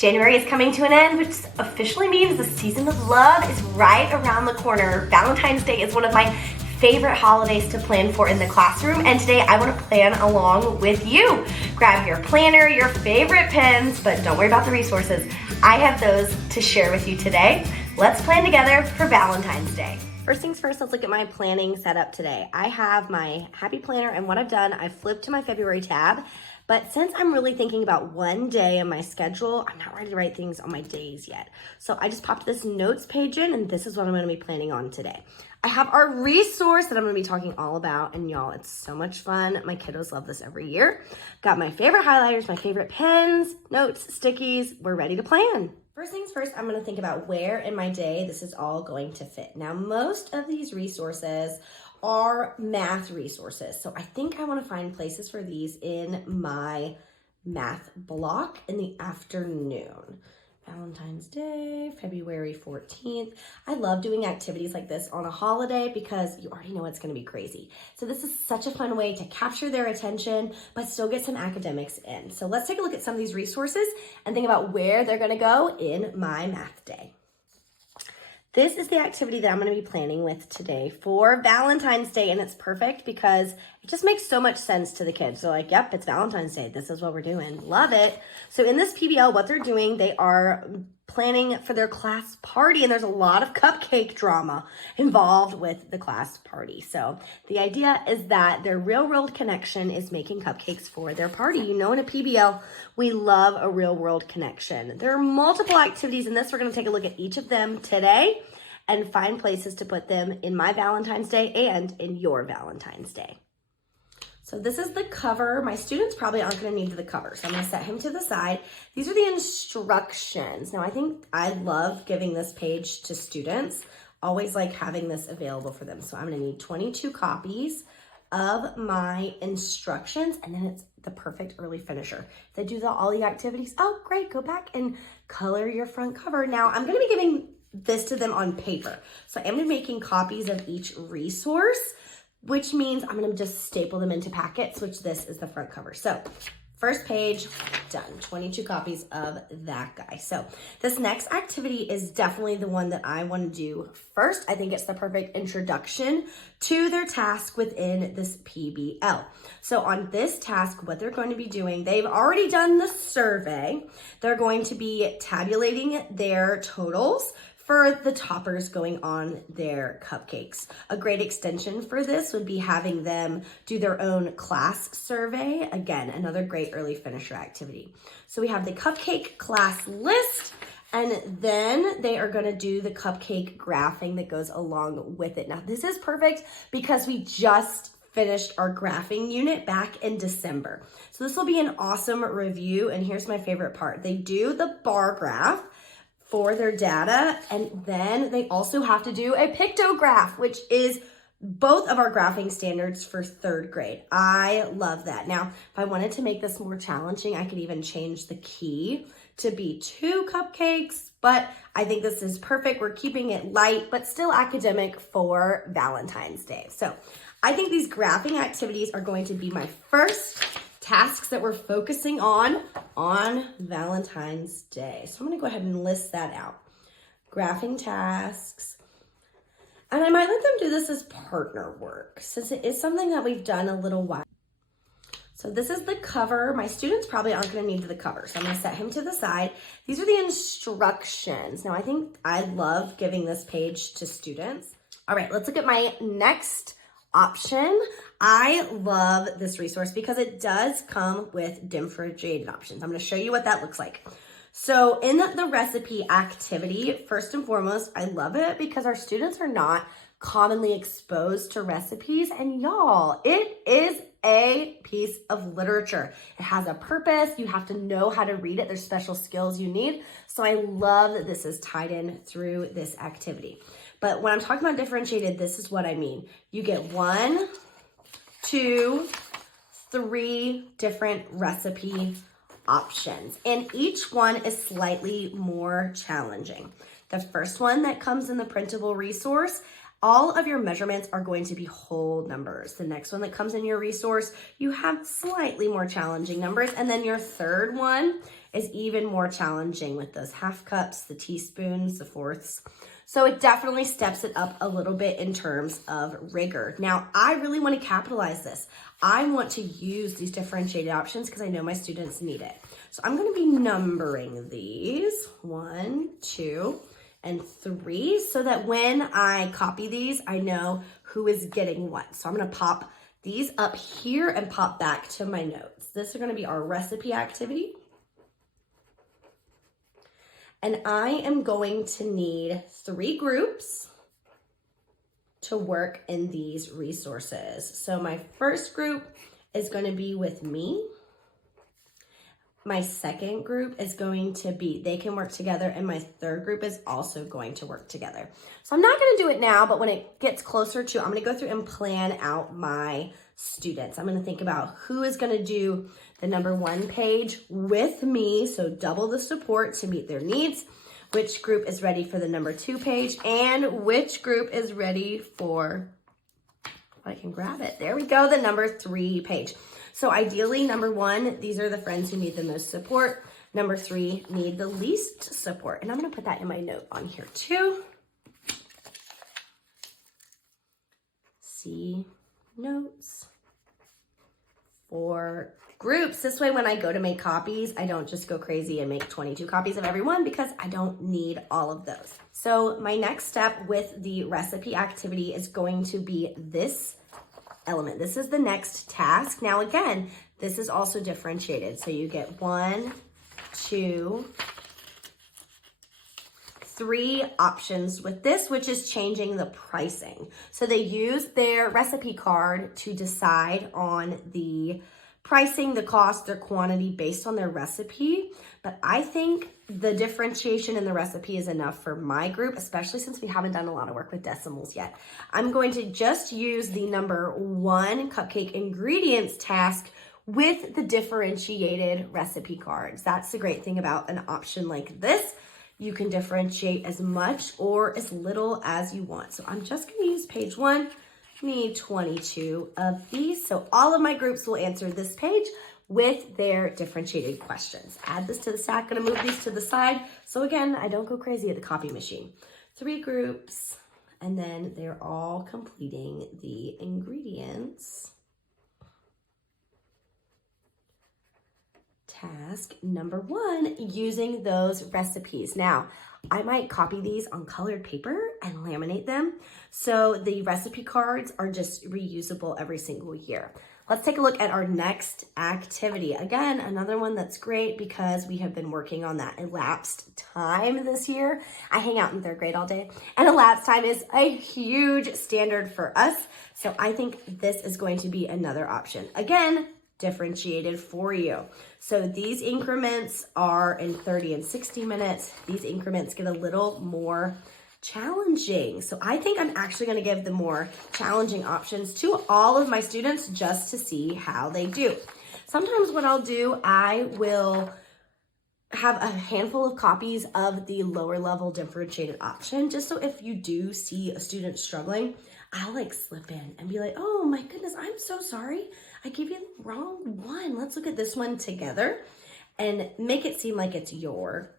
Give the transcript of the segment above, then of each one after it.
January is coming to an end, which officially means the season of love is right around the corner. Valentine's Day is one of my favorite holidays to plan for in the classroom, and today I want to plan along with you. Grab your planner, your favorite pens, but don't worry about the resources. I have those to share with you today. Let's plan together for Valentine's Day. First things first, let's look at my planning setup today. I have my Happy Planner, and what I've done, I've flipped to my February tab. But since I'm really thinking about one day on my schedule, I'm not ready to write things on my days yet. So I just popped this notes page in, and this is what I'm gonna be planning on today. I have our resource that I'm gonna be talking all about, and y'all, it's so much fun. My kiddos love this every year. Got my favorite highlighters, my favorite pens, notes, stickies. We're ready to plan. First things first, I'm gonna think about where in my day this is all going to fit. Now, most of these resources are math resources. So I think I want to find places for these in my math block in the afternoon. Valentine's Day, February 14th. I love doing activities like this on a holiday because you already know it's going to be crazy. So this is such a fun way to capture their attention, but still get some academics in. So let's take a look at some of these resources and think about where they're going to go in my math day. This is the activity that I'm going to be planning with today for Valentine's Day, and it's perfect because it just makes so much sense to the kids. They're like, yep, it's Valentine's Day. This is what we're doing. Love it. So in this PBL, what they're doing, they are planning for their class party, and there's a lot of cupcake drama involved with the class party. So the idea is that their real world connection is making cupcakes for their party. You know, in a PBL, we love a real world connection. There are multiple activities in this. We're going to take a look at each of them today and find places to put them in my Valentine's Day and in your Valentine's Day. So this is the cover. My students probably aren't going to need the cover, so I'm going to set him to the side. These are the instructions. Now, I think I love giving this page to students. Always like having this available for them. So I'm going to need 22 copies of my instructions, and then it's the perfect early finisher. If they do all the activities, oh, great, go back and color your front cover. Now, I'm going to be giving this to them on paper. So I'm making copies of each resource, which means I'm gonna just staple them into packets, which this is the front cover. So first page, done, 22 copies of that guy. So this next activity is definitely the one that I wanna do first. I think it's the perfect introduction to their task within this PBL. So on this task, what they're going to be doing, they've already done the survey. They're going to be tabulating their totals for the toppers going on their cupcakes. A great extension for this would be having them do their own class survey. Again, another great early finisher activity. So we have the cupcake class list, and then they are gonna do the cupcake graphing that goes along with it. Now, this is perfect because we just finished our graphing unit back in December. So this will be an awesome review, and here's my favorite part. They do the bar graph for their data, and then they also have to do a pictograph, which is both of our graphing standards for 3rd grade. I love that. Now, if I wanted to make this more challenging, I could even change the key to be 2 cupcakes, but I think this is perfect. We're keeping it light, but still academic for Valentine's Day. So I think these graphing activities are going to be my first tasks that we're focusing on Valentine's Day. So I'm gonna go ahead and list that out. Graphing tasks. And I might let them do this as partner work since it is something that we've done a little while. So this is the cover. My students probably aren't gonna need the cover, so I'm gonna set him to the side. These are the instructions. Now, I think I love giving this page to students. All right, let's look at my next option. I love this resource because it does come with differentiated options. I'm going to show you what that looks like. So in the recipe activity, first and foremost, I love it because our students are not commonly exposed to recipes, and y'all, it is a piece of literature. It has a purpose. You have to know how to read it. There's special skills you need. So I love that this is tied in through this activity. But when I'm talking about differentiated, this is what I mean. You get 1, 2, 3 different recipe options, and each one is slightly more challenging. The first one that comes in the printable resource, all of your measurements are going to be whole numbers. The next one that comes in your resource, you have slightly more challenging numbers. And then your third one is even more challenging with those half cups, the teaspoons, the fourths. So it definitely steps it up a little bit in terms of rigor. Now, I really want to capitalize this. I want to use these differentiated options because I know my students need it. So I'm going to be numbering these 1, 2, and 3 so that when I copy these, I know who is getting what. So I'm going to pop these up here and pop back to my notes. This is going to be our recipe activity. And I am going to need 3 groups to work in these resources. So my first group is going to be with me. My second group is going to be, they can work together, and my third group is also going to work together. So I'm not going to do it now, but when it gets closer to, I'm going to go through and plan out my students. I'm going to think about who is going to do the number 1 page with me, so double the support to meet their needs, which group is ready for the number 2 page, and which group is ready for, if I can grab it, there we go, the number 3 page. So ideally, number 1, these are the friends who need the most support. Number 3 need the least support. And I'm going to put that in my note on here too. See notes for groups. This way, when I go to make copies, I don't just go crazy and make 22 copies of every one because I don't need all of those. So my next step with the recipe activity is going to be this element. This is the next task. Now again, this is also differentiated. So you get 1, 2, 3 options with this, which is changing the pricing. So they use their recipe card to decide on the pricing, the cost, their quantity based on their recipe. But I think the differentiation in the recipe is enough for my group, especially since we haven't done a lot of work with decimals yet. I'm going to just use the number 1 cupcake ingredients task with the differentiated recipe cards. That's the great thing about an option like this. You can differentiate as much or as little as you want. So I'm just going to use page 1. I need 22 of these. So all of my groups will answer this page with their differentiated questions. Add this to the stack. Gonna move these to the side. So again, I don't go crazy at the copy machine. 3 groups, and then they're all completing the ingredients. Task number 1, using those recipes. Now, I might copy these on colored paper and laminate them. So the recipe cards are just reusable every single year. Let's take a look at our next activity. Again, another one that's great because we have been working on that elapsed time this year. I hang out in 3rd grade all day, and elapsed time is a huge standard for us. So I think this is going to be another option. Again, differentiated for you. So these increments are in 30 and 60 minutes. These increments get a little more challenging. So I think I'm actually going to give the more challenging options to all of my students just to see how they do. Sometimes what I'll do, I will have a handful of copies of the lower level differentiated option, just so if you do see a student struggling, I'll like slip in and be like, oh my goodness, I'm so sorry. I gave you the wrong one. Let's look at this one together and make it seem like it's your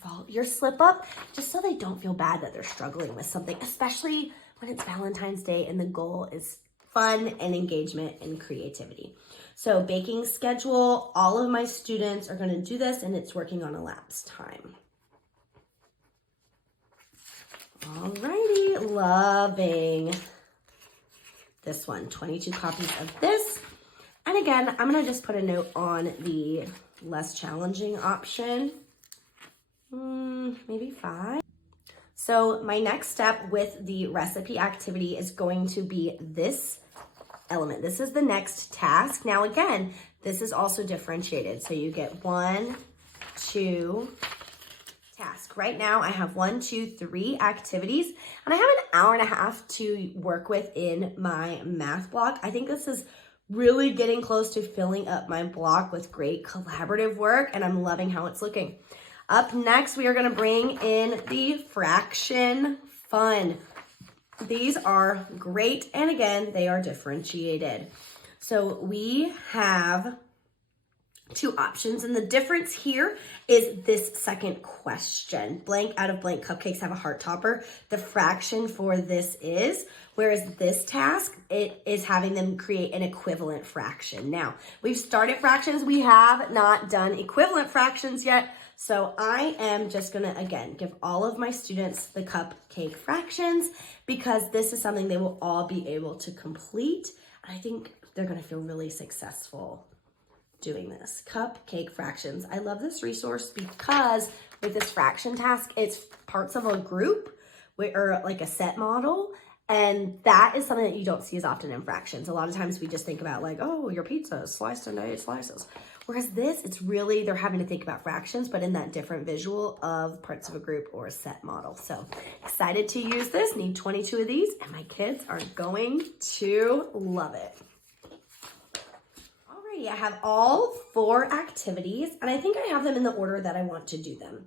fault, your slip up, just so they don't feel bad that they're struggling with something, especially when it's Valentine's Day and the goal is fun and engagement and creativity. So baking schedule, all of my students are going to do this, and it's working on elapsed time. Alrighty, loving this one, 22 copies of this. And again, I'm going to just put a note on the less challenging option, maybe 5. So my next step with the recipe activity is going to be this element. This is the next task. Now again, this is also differentiated. So you get 1, 2, task. Right now I have 1, 2, 3 activities, and I have an hour and a half to work with in my math block. I think this is really getting close to filling up my block with great collaborative work, and I'm loving how it's looking. Up next, we are going to bring in the fraction fun. These are great, and again, they are differentiated. So we have two options. And the difference here is this second question. Blank out of blank cupcakes have a heart topper. The fraction for this is, whereas this task, it is having them create an equivalent fraction. Now, we've started fractions. We have not done equivalent fractions yet. So I am just gonna, again, give all of my students the cupcake fractions because this is something they will all be able to complete. And I think they're gonna feel really successful doing this. Cupcake fractions. I love this resource because with this fraction task, it's parts of a group or like a set model. And that is something that you don't see as often in fractions. A lot of times we just think about like, oh, your pizza is sliced into 8 slices. Whereas this, it's really, they're having to think about fractions, but in that different visual of parts of a group or a set model. So excited to use this. Need 22 of these and my kids are going to love it. I have all 4 activities and I think I have them in the order that I want to do them.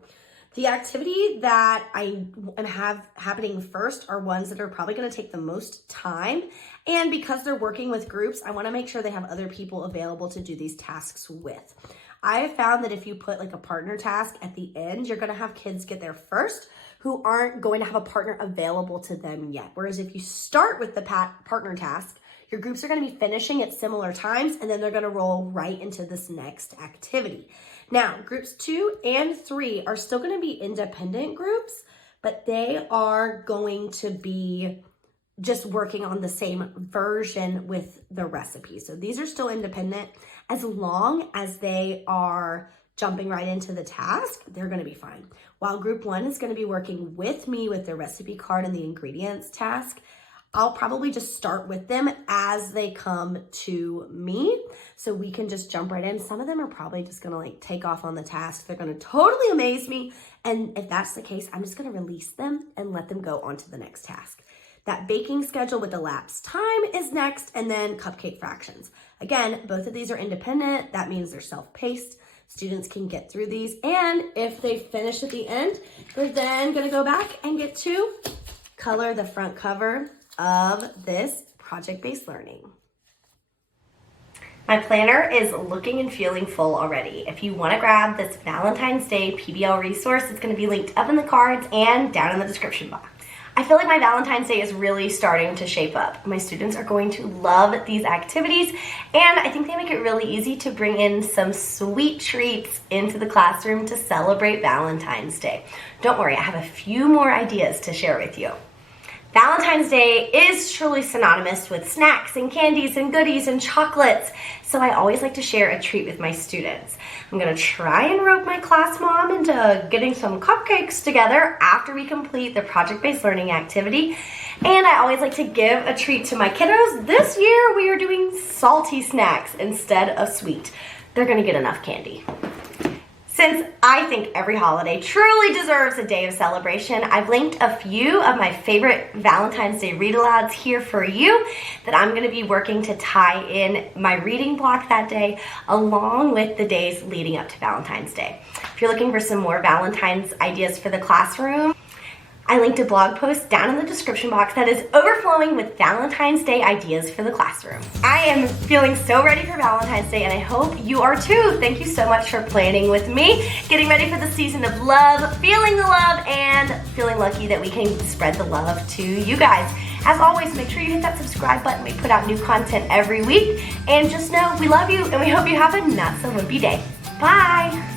The activity that I have happening first are ones that are probably going to take the most time. And because they're working with groups, I want to make sure they have other people available to do these tasks with. I have found that if you put like a partner task at the end, you're going to have kids get there first who aren't going to have a partner available to them yet. Whereas if you start with the partner task, your groups are going to be finishing at similar times and then they're going to roll right into this next activity. Now, groups 2 and 3 are still going to be independent groups, but they are going to be just working on the same version with the recipe. So these are still independent. As long as they are jumping right into the task, they're going to be fine. While group 1 is going to be working with me with the recipe card and the ingredients task, I'll probably just start with them as they come to me so we can just jump right in. Some of them are probably just gonna like take off on the task. They're gonna totally amaze me. And if that's the case, I'm just gonna release them and let them go on to the next task. That baking schedule with elapsed time is next, and then cupcake fractions. Again, both of these are independent. That means they're self-paced. Students can get through these. And if they finish at the end, they're then gonna go back and get to color the front cover of this project-based learning. My planner is looking and feeling full already. If you want to grab this Valentine's Day PBL resource, it's going to be linked up in the cards and down in the description box. I feel like my Valentine's Day is really starting to shape up. My students are going to love these activities, and I think they make it really easy to bring in some sweet treats into the classroom to celebrate Valentine's Day. Don't worry, I have a few more ideas to share with you. Valentine's Day is truly synonymous with snacks and candies and goodies and chocolates, so I always like to share a treat with my students. I'm gonna try and rope my class mom into getting some cupcakes together after we complete the project-based learning activity, and I always like to give a treat to my kiddos. This year we are doing salty snacks instead of sweet. They're gonna get enough candy. Since I think every holiday truly deserves a day of celebration, I've linked a few of my favorite Valentine's Day read-alouds here for you that I'm going to be working to tie in my reading block that day along with the days leading up to Valentine's Day. If you're looking for some more Valentine's ideas for the classroom, I linked a blog post down in the description box that is overflowing with Valentine's Day ideas for the classroom. I am feeling so ready for Valentine's Day, and I hope you are too. Thank you so much for planning with me, getting ready for the season of love, feeling the love, and feeling lucky that we can spread the love to you guys. As always, make sure you hit that subscribe button. We put out new content every week, and just know we love you, and we hope you have a not so wimpy day. Bye.